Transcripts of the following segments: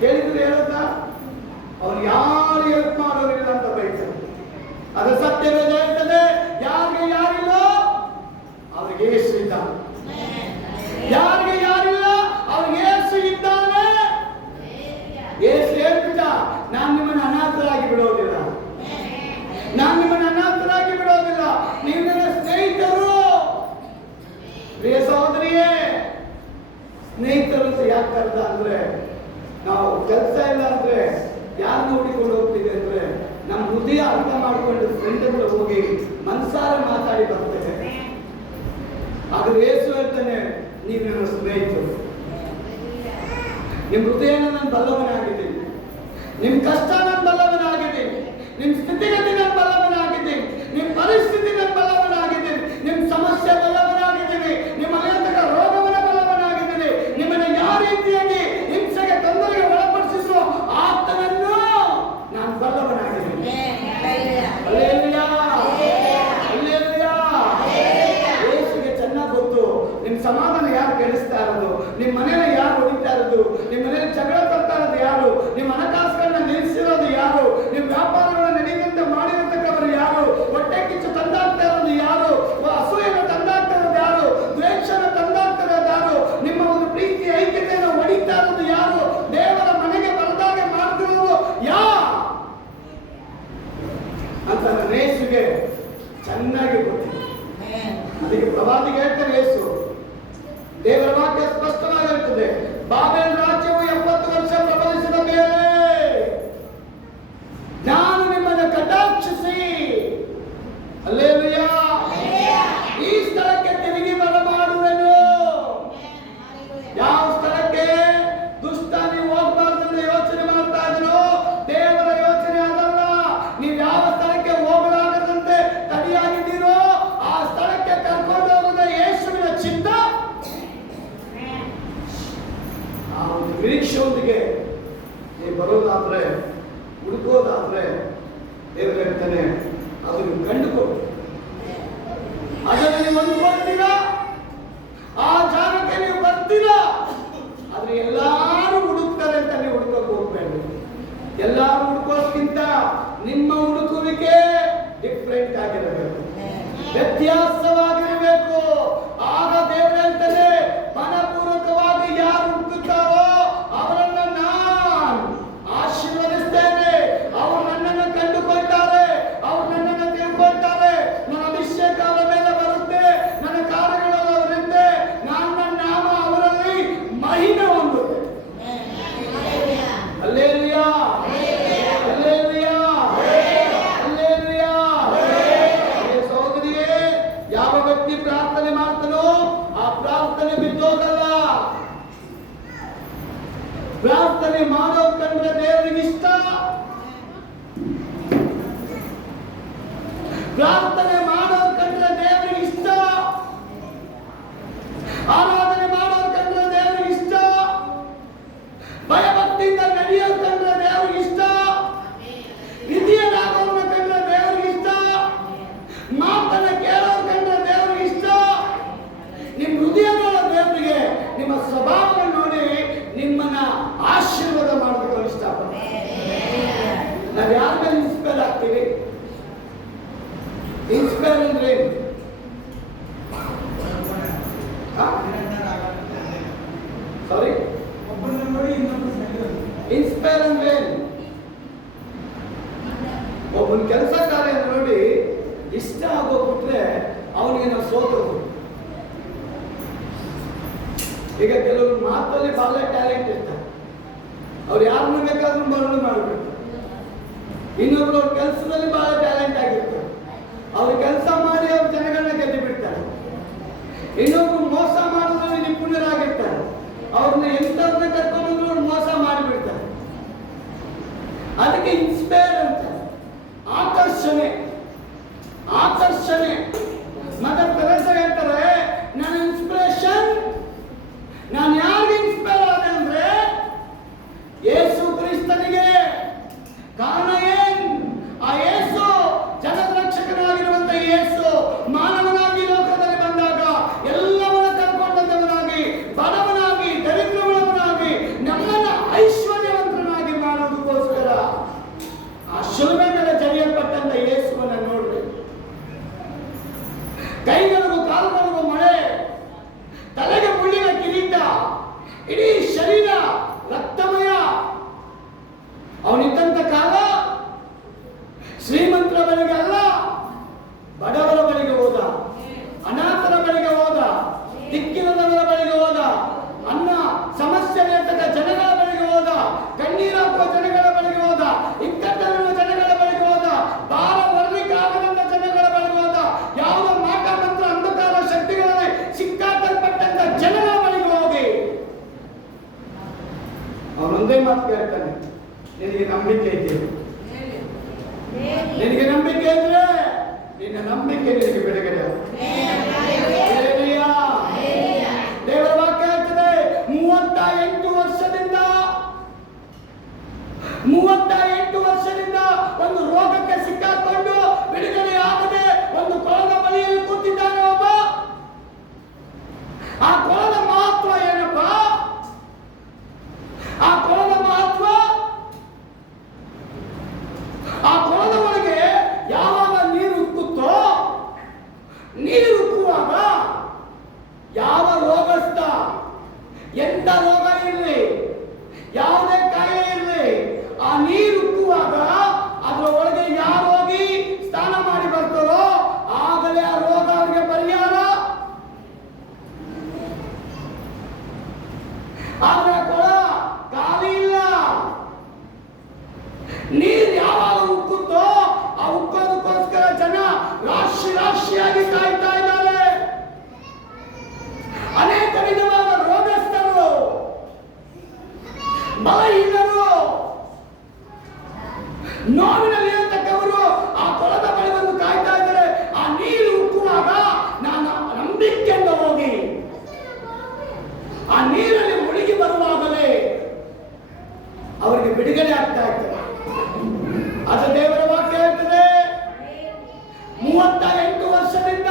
ಕೇಳಿದ್ರೆ ಹೇಳುತ್ತಾ ಅವನು ಯಾರು ಹೆಲ್ಪ್ ಮಾಡೋರಿಲ್ಲ ಅಂತ ಬೈತಾರೆ. ಅದು ಸತ್ಯವೇದ ಹೇಳ್ತದೆ, ಯಾರಿಗೆ ಯಾರಿಲ್ಲ ಅವ್ರಿಗೆ ಯೇಸು ಇದ್ದಾನೆ. ಯಾರಿಗೆ ಯಾರಿಲ್ಲ ಅವ್ರಿಗೆ ಯೇಸು ಇದ್ದಾನೆ. ಯೇಸು ಹೇಳ್ತಿದ್ದ, ನಾನು ನಿಮ್ಮನ್ನು ಅನಾಥರಾಗಿ ಬಿಡೋದಿಲ್ಲ, ನಾನು ನಿಮ್ಮನ್ನು ಅನಾಥರಾಗಿ ಬಿಡೋದಿಲ್ಲ, ನೀವು ನನ್ನ ಸ್ನೇಹಿತರು. ಪ್ರಿಯ ಸಹೋದರಿಯೇ, ಸ್ನೇಹಿತರು ಅಂತ ಯಾಕೆ ಕರೆದ ಅಂದ್ರೆ, ನಾವು ಕೆಲಸ ಇಲ್ಲ ಅಂದ್ರೆ ಯಾರನ್ನ ಹುಡಿಕೊಂಡು ಹೋಗ್ತೀವಿ ಅಂದ್ರೆ ನಮ್ಮ ಹೃದಯ ಅರ್ಥ ಮಾಡಿಕೊಂಡು ಫ್ರೆಂಡ್ ಹತ್ರ ಹೋಗಿ ಮನಸಾರ ಮಾತಾಡಿ ಬರ್ತೇವೆ. ಆದ್ರೆ ಯೇಸು ಹೇಳ್ತಾನೆ, ನೀವು ನನ್ನ ಸ್ನೇಹಿತರು. ನಿಮ್ಮ ಹೃದಯನ ನಾನು ಬಲ್ಲವನಾಗಿದ್ದೀನಿ, ನಿಮ್ಮ ಕಷ್ಟ ನಾನು ಬಲ್ಲವನಾಗಿದ್ದೀನಿ, ನಿಮ್ಮ ಸ್ಥಿತಿಗತಿ ನಾನು ಬಲ್ಲವನಾಗಿದ್ದೀನಿ, ನಿಮ್ಮ ಪರಿಸ್ಥಿತಿ ನಾನು ಬಲ್ಲವನಾಗಿದ್ದೀನಿ, ನಿಮ್ಮ ಸಮಸ್ಯೆ ಬಲ್ಲವನಾಗಿದ್ದೀನಿ, ನಿಮ್ಮ ಅನೇಕ ರೋಗವನ್ನ ಬಲ್ಲವನಾಗಿದ್ದೀನಿ. ನಿಮ್ಮನ್ನ ಯಾವ ರೀತಿಯಾಗಿ ಹಿಂಸೆಗೆ ತೊಂದರೆಗೆ ಒಳಪಡಿಸಿದ್ರು ಆತನನ್ನು ನಾನು ಬಲ್ಲವನಾಗಿದ್ದೀನಿ. Hallelujah, hallelujah. ಯೇಸುಗೆ ಚೆನ್ನಾಗಿ ಗೊತ್ತು ನಿಮ್ಮ ಸಮಾಧಾನ ಯಾರು ಕೆಡಿಸ್ತಾ ಇರೋದು, ನಿಮ್ಮ ಮನೇನ ಯಾರು ಹೊಡಿತಾ ಇರೋದು, ನಿಮ್ಮ ಮನೇಲಿ ಜಗಳ ತರ್ತಾ ಇರೋದು ಯಾರು, ನಿಮ್ಮ ಹಣಕಾಸುಗಳನ್ನ ನಿಲ್ಲಿಸಿರೋದು ಯಾರು, ನಿಮ್ಮ ವ್ಯಾಪಾರಗಳನ್ನ ನಡೆಯುವಂತೆ ಮಾಡಿರತಕ್ಕವರು ಯಾರು, ಹೊಟ್ಟೆ ಕಿಚ್ಚು ತಂದಾಗ್ತಾ ಇರೋದು ಯಾರು, ಅಸೂಯೆನ ತಂದಾಗ್ತಾ ಇರೋದು ಯಾರು, ದ್ವೇಷನ ತಂದಾಗ್ತಾ ಇರೋದು ಯಾರು, ನಿಮ್ಮ ಒಂದು ಪ್ರೀತಿ ಐಕ್ಯತೆಯನ್ನು ಹೊಡಿತಾ ಇರೋದು ಯಾರು, ದೇವರ ಮನೆಗೆ ಬರದಾಗೆ ಮಾಡ್ತಿರೋದು ಅಂತ ಯೇಸುಗೆ ಚೆನ್ನಾಗಿ ಗೊತ್ತಿದೆ. ಅದಕ್ಕೆ ಪ್ರವಾದಿಗೆ ಹೇಳ್ತಾರೆ ಯೇಸು, ದೇವರ ವಾಕ್ಯ ಸ್ಪಷ್ಟವಾಗಿರುತ್ತದೆ, ಬಾಬೆಲ್ ರಾಜ್ಯವು 70 ವರ್ಷ ಪ್ರಬಲಿಸಿದ ಮೇಲೆ ನಾನು ನಿಮ್ಮನ್ನು ಕಟಾಕ್ಷಿಸಿ, ಹಲ್ಲೆಲೂಯಾ, ಈ ಸ್ಥಳಕ್ಕೆ ತಿರುಗಿ ಬರಮಾಡುವೆನು. ಯಾವ ಸ್ಥಳಕ್ಕೆ? ದುಷ್ಟ ನೀವು ಹೋಗಬಾರ್ದು ಯೋಚನೆ ಮಾಡ್ತಾ ಇದ್ರು, ದೇವರ ಯೋಚನೆ ಅದಲ್ಲ. ನೀವು ಯಾವ ಸ್ಥಳಕ್ಕೆ ಹೋಗಲಾಗದಂತೆ ತಡೆಯಾಗಿದ್ದೀರೋ ಆ ಸ್ಥಳಕ್ಕೆ ಕರ್ಕೊಂಡು ಹೋಗುವುದೇ ಯೇಸುವಿನ ಚಿತ್ತ. ಆ ಒಂದು ನಿರೀಕ್ಷೆಯೊಂದಿಗೆ ನೀವು ಬರೋದಾದ್ರೆ, ಹುಡುಕೋದಾದ್ರೆ ದೇವರು ಹೇಳ್ತಾನೆ, ಅದು ನೀವು ಕಂಡುಕೊಳ್ಳಿ, ಅದನ್ನು ನೀವು ಅಂದ್ಕೊಳ್ತೀರಾ, ಆ ಜಾಗಕ್ಕೆ ನೀವು ಬರ್ತೀರಾ. ಆದ್ರೆ ಎಲ್ಲಾರು ಹುಡುಕ್ತಾರೆ ಅಂತ ನೀವು ಹುಡುಕಕ್ಕೆ ಹೋಗ್ಬೇಡಿ. ಎಲ್ಲಾರು ಹುಡುಕೋದ್ಕಿಂತ ನಿಮ್ಮ ಹುಡುಕುವಿಕೆ ಡಿಫ್ರೆಂಟ್ ಆಗಿರಬೇಕು, ವ್ಯತ್ಯಾಸವಾಗಿರಬೇಕು. ಆಗ ದೇವರು ಹೇಳ್ತಾನೆ, ಮನಪೂರ್ವಕವಾಗಿ ಯಾರು ಹುಡುಕುತ್ತಾರೋ ಅವರನ್ನ ನಾನು ಆಶೀರ್ವದಿಸ್ತೇನೆ. ಅವರು ನನ್ನನ್ನು ಕಂಡುಕೊಳ್ತಾರೆ, ಅವರು ನನ್ನನ್ನು ತಿಳ್ಕೊಳ್ತಾರೆ, ನನ್ನ ಅಭಿಷೇಕ ಅವರ ಮೇಲೆ ಬರುತ್ತೆ, ನನ್ನ ಕಾರ್ಯಗಳೆಲ್ಲ ಅವರಿರುತ್ತೆ, ನನ್ನ ನಾಮ ಅವರಲ್ಲಿ ಮಹಿಮೆ ಹೊಂದುತ್ತೆ. Hallelujah, hallelujah, hallelujah. ಸಹೋದರಿಯೇ, ಯಾವ ವ್ಯಕ್ತಿ ಪ್ರಾರ್ಥನೆ ಮಾಡ್ತಾನೋ ಆ ಪ್ರಾರ್ಥನೆ ಬಿದ್ದೋಗಲ್ಲ. ಪ್ರಾರ್ಥನೆ ಮಾಡೋ ಕಂಡ್ರೆ ದೇವರಿಗೆ ಇಷ್ಟ, ಪ್ರಾರ್ಥನೆ ಮಾಡೋರು ಕಂಡ್ರೆ ದೇವರಿಗೆ ಇಷ್ಟ, ಆರಾಧನೆ ಮಾಡೋರು ಕಂಡ್ರೆ ದೇವರಿಗೆ ಇಷ್ಟ, ಭಯಭಕ್ತಿಯಿಂದ ನಡೆಯೋರು ಕಂಡ್ರೆ ದೇವರಿಗೆ ಇಷ್ಟ, ವಿಧಿಯರಾಗೋರ್ನ ಕಂಡ್ರೆ ದೇವರಿಗೆ ಇಷ್ಟ, ಮಾತನ್ನ ಕೇಳೋರು ಕಂಡ್ರೆ ದೇವರಿಗೆ ಇಷ್ಟ. ನಿಮ್ಮ ಹೃದಯ ನೋಡೋ ದೇವರಿಗೆ ನಿಮ್ಮ ಸ್ವಭಾವವನ್ನು ನೋಡಿ ನಿಮ್ಮನ್ನ ಆಶೀರ್ವಾದ ಮಾಡಬೇಕು ಇಷ್ಟಪಡ್ತೀನಿ. ನಾವು ಯಾರ ಮೇಲೆ ಇನ್ಸ್ಪೈರ್ ಆಗ್ತೀವಿ? ಇನ್ಸ್ಪೈರ್ ಅಂದ್ರೆ ಸಾರಿ, ಇನ್ಸ್ಪೈರ್ ಅಂದ್ರೆ ಒಬ್ಬನ ಕೆಲಸ ಕಾರ್ಯ ನೋಡಿ ಇಷ್ಟ ಆಗೋಗ್ಬಿಟ್ರೆ ಅವನಿಗೆ ನಾವು ಸೋತೋದು. ಈಗ ಕೆಲವರು ಮಾತಲ್ಲಿ ಬಹಳ ಟ್ಯಾಲೆಂಟ್ ಇರ್ತಾರೆ, ಅವ್ರು ಯಾರನ್ನ ಬೇಕಾದ್ರೂ ಮರಳು ಮಾಡ್ಬಿಡ್ತಾರೆ. ಇನ್ನೊಬ್ರು ಅವ್ರ ಕೆಲಸದಲ್ಲಿ ಬಹಳ ಟ್ಯಾಲೆಂಟ್ ಆಗಿರ್ತಾರೆ, ಅವ್ರ ಕೆಲಸ ಮಾಡಿ ಅವ್ರ ಜನಗಳನ್ನ ಗೆದ್ದು ಬಿಡ್ತಾರೆ. ಇನ್ನೊಬ್ರು ಮೋಸ ಮಾಡೋದ್ರಲ್ಲಿ ನಿಪುಣರಾಗಿರ್ತಾರೆ, ಅವ್ರನ್ನ ಎಂತವ್ರನ್ನ ಕರ್ಕೊಂಡು ಅವ್ರು ಮೋಸ ಮಾಡಿಬಿಡ್ತಾರೆ. ಅದಕ್ಕೆ ಇನ್ಸ್ಪೈರ್ ಅಂತ, ಆಕರ್ಷಣೆ, ಆಕರ್ಷಣೆ. ಮದರ್ ತೆರೇಸಾ ಹೇಳ್ತಾರೆ, ನನ್ನ ಇನ್ಸ್ಪಿರೇಷನ್, ನಾನು ಯಾರಿಗೆ ಇನ್ಸ್ಪೈರ್ ಆದೆ ಅಂದ್ರೆ ಯೇಸು ಕ್ರಿಸ್ತನಿಗೆ. ಕಾರಣ ಏನ್? ಆ ಯೇಸು ಜಗತ್ ರಕ್ಷಕನಾಗಿರುವಂತ ಯೇಸು ಮಾನವನಾಗಿ ಲೋಕದಲ್ಲಿ ಬಂದಾಗ ಎಲ್ಲವನ್ನ ಕರ್ಕೊಂಡವನಾಗಿ, ಬಡವನಾಗಿ, ದರಿದ್ರವನಾಗಿ, ನಮ್ಮನ್ನ ಐಶ್ವರ್ಯವಂತ ಅವನೊಂದೇ ಮಾತು ಕೇಳ್ತಾನೆ, ನಿನಗೆ ನಂಬಿಕೆ ಇದೆಯಾ? ನಿನಗೆ ನಂಬಿಕೆ ಇದ್ರೆ ನಿನ್ನ ನಂಬಿಕೆ ನಿನಗೆ ಬಿಡುಗಡೆ. ದೇವರ ವಾಕ್ಯ ಹೇಳ್ತದೆ, 38 ವರ್ಷದಿಂದ ಒಂದು ರೋಗಕ್ಕೆ ಸಿಕ್ಕಾಕೊಂಡು ಬಿಡುಗಡೆ ಆಗದೆ ಒಂದು ಕೊಳದ ಬಳಿಯಲ್ಲಿ ಕೂತಿದ್ದಾನೆ ಒಬ್ಬ. ಆ ಕೊಳದ ಮಹತ್ವ ಏನಪ್ಪ? ಆ ಕೊಳದ ಮಹತ್ವ, ಆ ಕೊಳದ ಒಳಗೆ ಯಾವಾಗ ನೀರು ಉಕ್ಕುತ್ತೋ, ನೀರು ಉಕ್ಕುವಾಗ ಯಾವ ರೋಗಸ್ಥ, ಎಂತ ರೋಗ ಇರಲಿ, ಯಾವುದೇ ಕಾಯಿಲೆ ಇರಲಿ, ಆ ನೀರು ಉಕ್ಕುವಾಗ ಅದರ ಒಳಗೆ ಯಾರು ಹೋಗಿ ಸ್ನಾನ ಮಾಡಿ ಬರ್ತಾರೋ ಆಗಲೇ ಆ ರೋಗ ಅವರಿಗೆ ಪರಿಹಾರ. ಆದ್ರೆ ಕೊಳ ಖಾಲಿ ಇಲ್ಲ. ನೀರು ಯಾವಾಗ ಉಕ್ಕುತ್ತೋ ಆ ಉಕ್ಕೋದಕ್ಕೋಸ್ಕರ ಜನ ರಾಶಿಯಾಗಿ ಕಾಯ್ತಾ ಇದ್ದಾರೆ. ಅನೇಕ ವಿಧವಾದ ರೋಗಸ್ಥರು, ಬಲಹೀನರು, ನೋವಿನಲ್ಲಿ ಇರತಕ್ಕವರು ಆ ಕೊಳದ ಬಳಿ ಬಂದು ಕಾಯ್ತಾ ಇದ್ದಾರೆ. ಆ ನೀರು ಉಕ್ಕುವಾಗ ನಾನು ನಂಬಿಕೆಯಿಂದ ಹೋಗಿ ಆ ನೀರಲ್ಲಿ ಮುಳುಗಿ ಬರುವಾಗಲೇ ಅವರಿಗೆ ಬಿಡುಗಡೆ ಆಗ್ತಾ ಇದ್ದಾರೆ. ಅದು ದೇವರ ವಾಕ್ಯ ಹೇಳ್ತದೆ. 38 ವರ್ಷದಿಂದ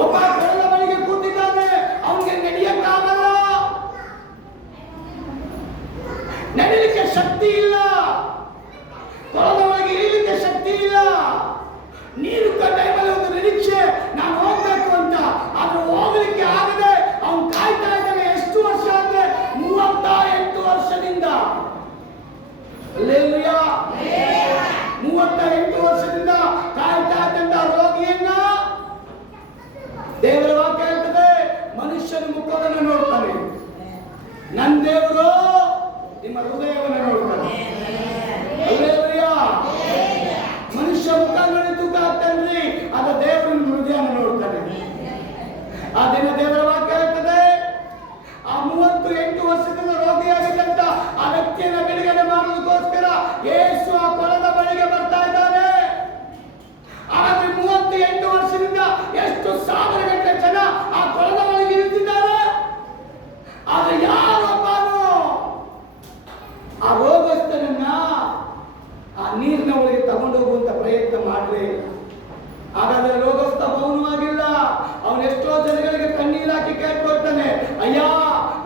ಒಬ್ಬ ಕೊಳದ ಬಳಿಗೆ ಕೂತಿದ್ದಾನೆ, ಅವನಿಗೆ ನಡೆಯಕ್ಕಾಗಲ್ಲ, ನಡೀಲಿಕ್ಕೆ ಶಕ್ತಿ ಇಲ್ಲ, ಕೊಳದ ಒಳಗೆ ಇಳಿಲಿಕ್ಕೆ ಶಕ್ತಿ ಇಲ್ಲ. ನೀರು ಟೈಮಲ್ಲಿ ಒಂದು ನಿರೀಕ್ಷೆ, ನಾನು ಹೋಗ್ಬೇಕು ಅಂತ, ಆದ್ರೆ ಹೋಗ್ಲಿಕ್ಕೆ ಆಗದೆ ಅವನು ಕಾಯ್ತಾ ಇದ್ದಾನೆ. ಎಷ್ಟು ವರ್ಷ ಅಂದ್ರೆ 38 ವರ್ಷದಿಂದ. ಹಲ್ಲೆಲೂಯಾ. 38 ವರ್ಷದಿಂದ ಕಾಯ್ತಾ ಇದ್ದಂತ ರೋಗಿಯನ್ನ ದೇವರ ವಾಕ್ಯ ಹೇಳ್ತದೆ, ಮನುಷ್ಯನ ಮುಖವನ್ನು ನೋಡ್ತಾನೆ, ನನ್ನ ದೇವರು ನಿಮ್ಮ ಹೃದಯವನ್ನು ನೋಡ್ತಾನೆ. ಹಲ್ಲೆಲೂಯಾ. ಮನುಷ್ಯ ಮುಖ ನೋಡಿ ತೂಕ ಆಗ್ತಾನ್ರಿ, ಅದ ದೇವರು ನಿಮ್ಮ ಹೃದಯವನ್ನು ನೋಡ್ತಾನೆ. ಆ ದಿನ ದೇವರ ವಾಕ್ಯ ಹೇಳ್ತದೆ, ಆ 38 ವರ್ಷದಿಂದ ರೋಗಿಯಾಗಿದ್ದಂತ ಆ ವ್ಯಕ್ತಿಯನ್ನ ಬಿಡುಗಡೆ ಮಾಡೋದಕ್ಕೋಸ್ಕರ ಯೇಸು ಆ ಕೊಳದ ಬಳಿಗೆ ಬರ್ತಾ ಇದ್ದಾನೆ. ಹಾಗಾದ್ರೆ 38 ವರ್ಷದಿಂದ ಎಷ್ಟು ಸಾವಿರ ಗಂಟೆ ಜನ ಆ ಕೊಳದ ಬಳಿಗೆ ನಿಂತಿದ್ದಾರೆ. ಆದ್ರೆ ಯಾರೊಬ್ಬನು ಆ ರೋಗಸ್ಥನನ್ನ ಆ ನೀರಿನ ಒಳಗೆ ತಗೊಂಡು ಹೋಗುವಂತ ಪ್ರಯತ್ನ ಮಾಡಲೇ ಇಲ್ಲ. ಹಾಗಾದ್ರೆ ರೋಗಸ್ಥ ಮೌನವಾಗಿಲ್ಲ. ಅವನು ಎಷ್ಟೋ ಜನಗಳಿಗೆ ಕಣ್ಣೀರು ಹಾಕಿ ಕೇಳ್ಕೊಳ್ತಾನೆ, ಅಯ್ಯ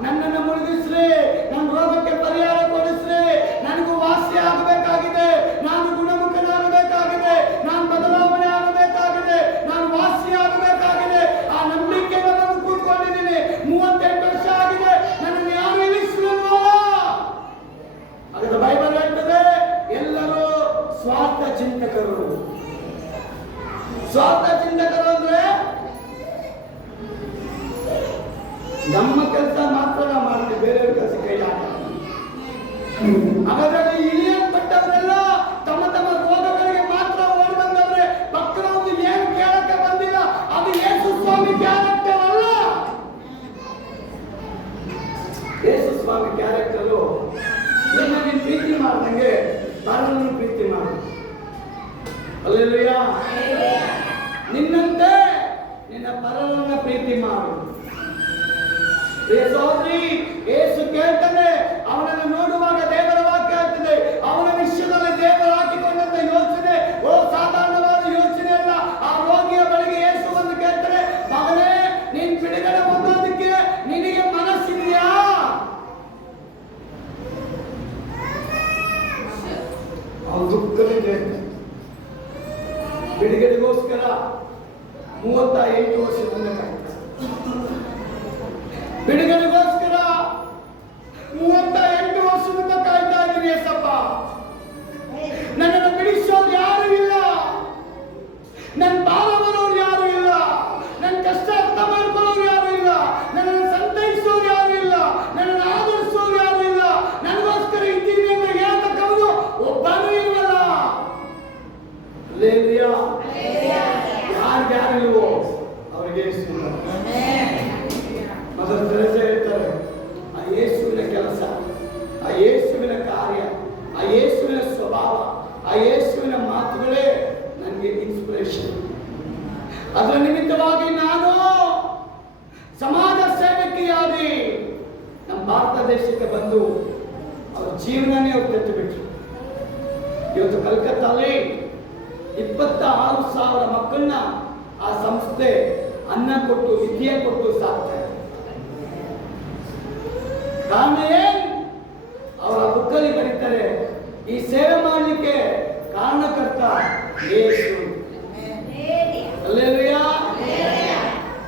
ನನ್ನನ್ನು ಮುಳುಗಿಸ್ರಿ, ನನ್ನ ರೋಗಕ್ಕೆ ಪರಿಹಾರ ಕೊಡಿಸ್ರಿ, ನನಗೂ ವಾಸಿ ಆಗಬೇಕಾಗಿದೆ, ನಾನು ಗುಣಮುಖನಾಗಬೇಕಾಗಿದೆ, ನಾನು ಬದಲಾವಣೆ ಆಗಬೇಕಾಗಿದೆ, ನಾನು ವಾಸಿ ಆಗಬೇಕಾಗಿದೆ. ಆ ನಂಬಿಕೆಯನ್ನು ನಾನು ಕೂತ್ಕೊಂಡಿದ್ದೀನಿ. 38 ವರ್ಷ ಆಗಿದೆ, ನನ್ನನ್ನು ಯಾರು ಇಳಿಸಲಿಲ್ವಲ್ಲ. ಹಾಗಾದ್ರೆ ಬೈಬಲ್ ಹೇಳ್ತದೆ, ಎಲ್ಲರೂ ಸ್ವಾರ್ಥ ಚಿಂತಕರು. ಸ್ವಾರ್ಥ ಚಿಂತಕರು ಅಂದ್ರೆ ನಮ್ಮ ಕೆಲಸ ಮಾತ್ರ ನಾವು ಮಾಡ್ತೀವಿ, ಬೇರೆಯವ್ರ ಕೆಲಸ ಕೈ ಹಾಕಲ್ಲ. ಹಾಗಾದ್ರೆ ಇಳಿಯಲ್ಪಟ್ಟವರೆಲ್ಲ ತಮ್ಮ ತಮ್ಮ ರೋಗಗಳಿಗೆ ಮಾತ್ರ ಓಡಿ ಬಂದವ್ರೆ. ಪಕ್ಕದ ಒಂದು ಏನು ಕೇಳಕ್ಕೆ ಬಂದಿಲ್ಲ. ಅದು ಯೇಸು ಸ್ವಾಮಿ ಕ್ಯಾರೆಕ್ಟರ್ ಅಲ್ಲ. ಯೇಸು ಸ್ವಾಮಿ ಕ್ಯಾರೆಕ್ಟರು ನಿನ್ನ ನೀನು ಪ್ರೀತಿ ಮಾಡ್ದಂಗೆ ಪರನನ್ನು ಪ್ರೀತಿ ಮಾಡು. ಹಲ್ಲೆಲೂಯಾ. ನಿನ್ನಂತೆ ನಿನ್ನ ಪರನನ್ನ ಪ್ರೀತಿ ಮಾಡು. ಸಹೋದರಿ, ಯೇಸು ಕೇಳ್ತಾನೆ, ಅವನನ್ನು ನೋಡುವಾಗ ದೇವರ ವಾಕ್ಯ ಹೇಳ್ತದೆ, ಅವನ ವಿಷಯದಲ್ಲಿ ದೇವರು ಹಾಕಿಕೊಂಡಂತ ಯೋಚನೆ ಸಾಧಾರಣವಾದ ಯೋಚನೆ ಅಲ್ಲ. ಆ ರೋಗಿಯ ಬಳಿಗೆ ಯೇಸು ಬಂದು ಕೇಳ್ತಾರೆ, ಮಗನೇ ನೀನ್ ಬಿಡುಗಡೆ ಹೊಂದೋದಕ್ಕೆ ನಿನಗೆ ಮನಸ್ಸಿದೆಯಾ? ಅವನು ದುಃಖದಿಂದ ಬಿಡುಗಡೆಗೋಸ್ಕರ 38 ವರ್ಷದಿಂದ ಕಾಯ್ತಾರೆ. ಬಿಡುಗಡೆಗೋಸ್ಕರ 38 ವರ್ಷದಿಂದ ಕಾಯ್ತಾ ಇದ್ದೀನಿ ಯೇಸಪ್ಪ. ನನ್ನನ್ನು ಬಿಡಿಸೋರು ಯಾರು ಇಲ್ಲ, ನನ್ನ ಭಾರ ಬರೋರು ಯಾರು ಇಲ್ಲ, ನನ್ನ ಕಷ್ಟ ಅರ್ಥ ಮಾಡ್ಕೊಳ್ಳೋರು ಯಾರು ಇಲ್ಲ, ನನ್ನನ್ನು ಸಂತೈಸೋರು ಯಾರು ಇಲ್ಲ, ನನ್ನನ್ನು ಆಧರಿಸೋರು ಯಾರು ಇಲ್ಲ, ನನಗೋಸ್ಕರ ಇದ್ದೀನಿ ಅಂತ ಹೇಳ್ತಕ್ಕವರು ಒಬ್ಬನೂ ಇಲ್ವಲ್ಲ. ಹಲ್ಲೆಲೂಯಾ. ಯಾರಿಲ್ವೋ ಅವರಿಗೆ ಆ ಯೇಸುವಿನ ಮಾತುಗಳೇ ನನಗೆ ಇನ್ಸ್ಪಿರೇಷನ್. ಅದರ ನಿಮಿತ್ತವಾಗಿ ನಾನು ಸಮಾಜ ಸೇವಕಿಯಾಗಿ ನಮ್ಮ ಭಾರತ ದೇಶಕ್ಕೆ ಬಂದು ಅವ್ರ ಜೀವನನೇ ಅವ್ರು ತೆತ್ತುಬಿಟ್ರು. ಇವತ್ತು ಕಲ್ಕತ್ತಾಲಿ 26,000 ಮಕ್ಕಳನ್ನ ಆ ಸಂಸ್ಥೆ ಅನ್ನ ಕೊಟ್ಟು ವಿದ್ಯೆ ಕೊಟ್ಟು ಸಾಕ್ತಾ ಇದೆ. ಕಾರಣ ಏನ್? ಅವರ ಬುಕ್ಕಲ್ಲಿ ಬರೀತಾರೆ, ಈ ಸೇವೆ ಮಾಡಲಿಕ್ಕೆ ಕಾರಣಕರ್ತ ಯೇಸು. ಹಲ್ಲೆಲೂಯಾ.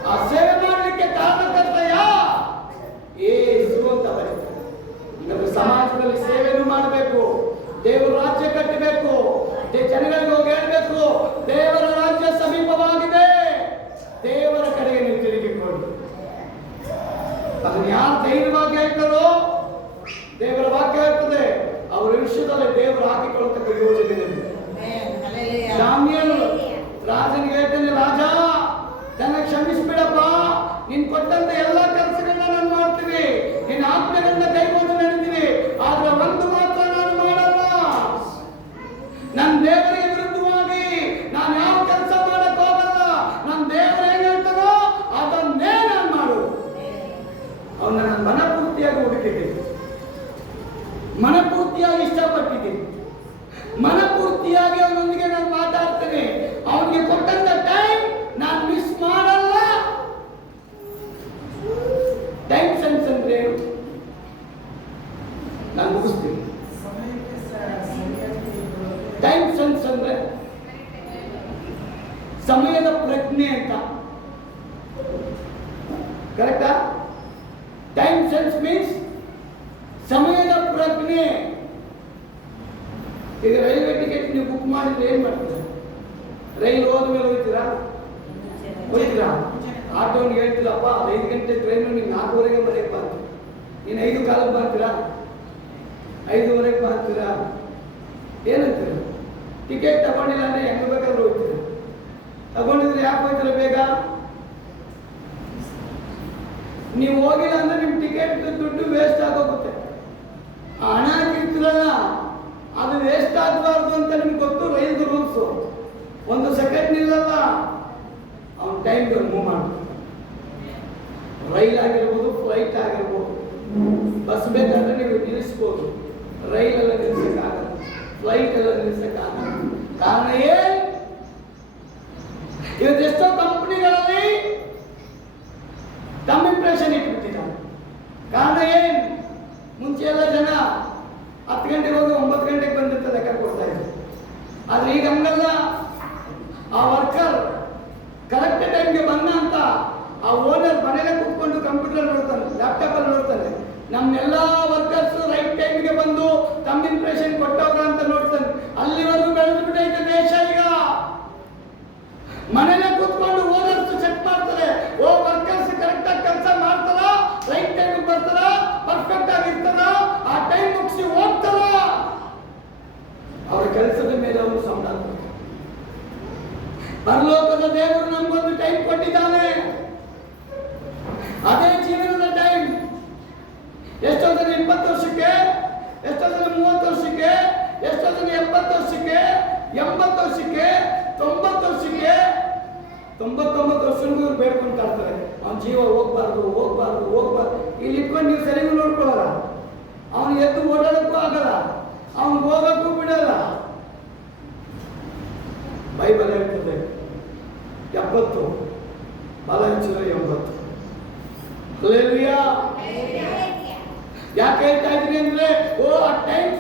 ಆ ಸೇವೆ ಮಾಡಲಿಕ್ಕೆ ಕಾರಣಕರ್ತ ಯೇಸು ಅಂತ ಬರೀತಾರೆ. ನಮ್ಮ ಸಮಾಜದಲ್ಲಿ ಸೇವೆನೂ ಮಾಡಬೇಕು, ದೇವರ ರಾಜ್ಯ ಕಟ್ಟಬೇಕು, ಜನಗಳಿಗೆ ಹೋಗಿ ಹೇಳ್ಬೇಕು, ದೇವರ ರಾಜ್ಯ ಸಮೀಪವಾಗಿದೆ, ದೇವರ ಕಡೆಗೆ ನೀವು ತಿರುಗಿಕೊಂಡು. ಅದನ್ನು ಯಾರು ಧೈರ್ಯವಾಗಿ ಹೇಳ್ತಾರೋ, ದೇವರ ವಾಕ್ಯ ಹೇಳ್ತದೆ, ಅವರ ವಿಷಯದಲ್ಲಿ ದೇವರು ಹಾಕಿಕೊಳ್ಳತಕ್ಕ ಯೋಜನೆ. ದಾನಿಯೇಲ್ ರಾಜನಿಗೆ ಹೇಳ್ತಾನೆ, ರಾಜ ನನ್ನ ಕ್ಷಮಿಸ್ಬಿಡಪ್ಪ, ನೀನ್ ಕೊಟ್ಟಂತ ಎಲ್ಲ ಕೆಲಸಗಳನ್ನ ನಾನು ಮಾಡ್ತೀನಿ, ನಿನ್ನ ಆಜ್ಞೆಗಳನ್ನ ಕೈಗೊಂಡು ನಡೆತೀನಿ, ಆದ್ರೆ ಒಂದು ಮಾತ್ರ ನಾನು ಮಾಡಲ್ಲ. ನನ್ನ ದೇವರಿಗೆ ವಿರುದ್ಧವಾಗಿ ನಾನು ಯಾವ ಕೆಲಸ ಮಾಡಕ್ ಹೋಗಲ್ಲ. ನನ್ನ ದೇವರು ಏನ್ ಹೇಳ್ತಾನೋ ಅದನ್ನೇ ನಾನು ಮಾಡು. ಅವನ್ನ ನಾನು ಮನಪೂರ್ತಿಯಾಗಿ ಹುಡುಕಿದ್ದೀನಿ, ಮನಪೂರ್ತಿಯಾಗಿ ಇಷ್ಟಪಟ್ಟಿದ್ದೀನಿ, ಮನಪೂರ್ತಿಯಾಗಿ ಅವನೊಂದಿಗೆ ನಾನು ಮಾತಾಡ್ತೇನೆ. ಅವನಿಗೆ ಕೊಟ್ಟಂತ ಟೈಮ್ ನಾನು ಮಿಸ್ ಮಾಡಲ್ಲ. ಟೈಮ್ ಸೆನ್ಸ್ ಅಂದ್ರೆ ನಾನು ಮುಗಿಸ್ತೀನಿ. ಟೈಮ್ ಸೆನ್ಸ್ ಅಂದ್ರೆ ಸಮಯದ ಪ್ರಜ್ಞೆ ಅಂತ. ಕರೆಕ್ಟಾ? ಟೈಮ್ ಸೆನ್ಸ್ ಮೀನ್ಸ್ ಸಮಯದ ಪ್ರಜ್ಞೆ. ಈಗ ರೈಲ್ವೆ ಟಿಕೆಟ್ ನೀವು ಬುಕ್ ಮಾಡಿದ್ರೆ ಏನ್ ಮಾಡ್ತೀರಾ? ರೈಲ್ ಹೋದ ಮೇಲೆ ಹೋಗ್ತೀರಾ? ಆಟೋನಿಗೆ ಹೇಳ್ತೀರಪ್ಪ 5 ಗಂಟೆ ಟ್ರೈನು, ನೀನು 4:15 ಮನೆಗೆ ಬರ್ತೀರಾ. ನೀನು 5 ಕಾಲಕ್ಕೆ ಬರ್ತೀರಾ, 5:15 ಬರ್ತೀರಾ, ಏನಂತೀರ? ಟಿಕೆಟ್ ತಗೊಂಡಿಲ್ಲ ಅಂದ್ರೆ ಹೆಂಗ ಬೇಕಾದ್ರೂ ಹೋಗ್ತೀರಾ. ತಗೊಂಡಿದ್ರೆ ಯಾಕೆ ಹೋಗ್ತೀರಾ ಬೇಗ? ನೀವು ಹೋಗಿಲ್ಲ ಅಂದ್ರೆ ನಿಮ್ ಟಿಕೆಟ್ ದುಡ್ಡು ವೇಸ್ಟ್ ಆಗೋಗುತ್ತೆ. ಹಣ ಹಾಕಿರ್ತೀರಲ್ಲ ಅದು ವೇಸ್ಟ್ ಆಗಬಾರ್ದು ಅಂತ ನಿಮ್ಗೆ ಗೊತ್ತು. ರೈಲ್ದು ರೂಲ್ಸು 1 ಸೆಕೆಂಡ್ ನಿಲ್ಲಲ್ಲ, ಅವ್ನ ಟೈಮ್ಗೆ ಮೂವ್ ಮಾಡ್ತಾರೆ. ರೈಲ್ ಆಗಿರ್ಬೋದು, ಫ್ಲೈಟ್ ಆಗಿರ್ಬೋದು, ಬಸ್ ಬೇಕಾದ್ರೆ ನೀವು ನಿಲ್ಲಿಸ್ಬೋದು, ರೈಲ್ ಎಲ್ಲ ನಿಲ್ಲಿಸಕ್ಕಾಗಲ್ಲ, ಫ್ಲೈಟ್ ಎಲ್ಲ ನಿಲ್ಲಿಸಕ್ಕಾಗಲ್ಲ. ಕಾರಣ ಏನ್? ಇವತ್ತೆಷ್ಟೋ ಕಂಪನಿಗಳಲ್ಲಿ ತಮ್ಮ ಇಂಪ್ರೆಷನ್ ಇಟ್ಬಿಟ್ಟಿದ್ದಾರೆ. ಕಾರಣ ಏನ್? ಮುಂಚೆ ಎಲ್ಲ ಜನ 10 ಗಂಟೆಗೆ ಹೋಗಿ 9 ಗಂಟೆಗೆ ಬಂದಿರ್ತ ಲೆಕ್ಕ ಕೊಡ್ತಾ ಇದ್ರು. ಆದ್ರೆ ಈಗ ಹಂಗಲ್ಲ. ಆ ವರ್ಕರ್ ಕರೆಕ್ಟ್ ಟೈಮ್ಗೆ ಬಂದ ಅಂತ ಆ ಓನರ್ ಮನೇಲೆ ಕೂತ್ಕೊಂಡು ಕಂಪ್ಯೂಟರ್ ನೋಡ್ತಾನೆ, ಲ್ಯಾಪ್ಟಾಪ್ ಅಲ್ಲಿ ನೋಡ್ತಾನೆ, ನಮ್ಮೆಲ್ಲಾ ವರ್ಕರ್ಸ್ ರೈಟ್ ಟೈಮ್ಗೆ ಬಂದು ತಮ್ಮ ಇಂಪ್ರೆಷನ್ ಕೊಟ್ಟವ್ರ ಅಂತ ನೋಡ್ತಾನೆ. ಅಲ್ಲಿವರೆಗೂ ಬೆಳೆದು ಬಿಟ್ಟೈತೆ ದೇಶ. ಈಗ ಮನೇಲೆ ಕೂತ್ಕೊಂಡು ಓನರ್ಸ್ ಚೆಕ್ ಮಾಡ್ತಾರೆ, ಓ ವರ್ಕರ್ಸ್ ಕರೆಕ್ಟ್ ಆಗಿ ಕೆಲಸ ಮಾಡ್ತಾರ, ರೈಟ್ ಟೈಮ್ ಬರ್ತಾರ, ಪರ್ಫೆಕ್ಟ್ ಆಗಿರ್ತಾರ, ಆ ಟೈಮ್ ಮುಗಿಸಿ ಹೋಗ್ತಾರ. ಅವರ ಕೆಲಸದ ಮೇಲೆ ಅವರು ಸಂಬಳ. ಪರಲೋಕದ ದೇವರು ನಮಗೊಂದು ಟೈಮ್ ಕೊಟ್ಟಿದ್ದಾನೆ. ಅದೇ ಜೀವನದ ಟೈಮ್. ಎಷ್ಟೋ ಜನ 20 ವರ್ಷಕ್ಕೆ, ಎಷ್ಟೋ ಜನ 30 ವರ್ಷಕ್ಕೆ, ಎಷ್ಟೋ ಜನ 70 ವರ್ಷಕ್ಕೆ, 80 ವರ್ಷಕ್ಕೆ, 90 ವರ್ಷಕ್ಕೆ, 99 ವರ್ಷಕ್ಕೂ ಬೇಡ್ಕೊಂತ ಇರ್ತಾರೆ. ಅವ್ನ ಜೀವ ಹೋಗ್ಬಾರ್ದು ಹೋಗ್ಬಾರ್ದು ಹೋಗ್ಬಾರ್ದು. ಇಲ್ಲಿ ಇಟ್ಕೊಂಡು ನೀವು ಸರಿಗೂ ನೋಡ್ಕೊಳ್ಳಲ್ಲ, ಅವನು ಎದ್ದು ಓಡಾಡಕ್ಕೂ ಆಗಲ್ಲ, ಅವನು ಹೋಗಕ್ಕೂ ಬಿಡಲ್ಲ. ಬೈಬಲ್ ಹೇಳ್ತದೆ 70 ಬಲ ಹೆಚ್ಚಿದ 80. ಹಲ್ಲೆಲೂಯಾ. ಯಾಕೆ ಹೇಳ್ತಾ ಇದ್ದೀನಿ ಅಂದ್ರೆ, ಓ ಟೈಮ್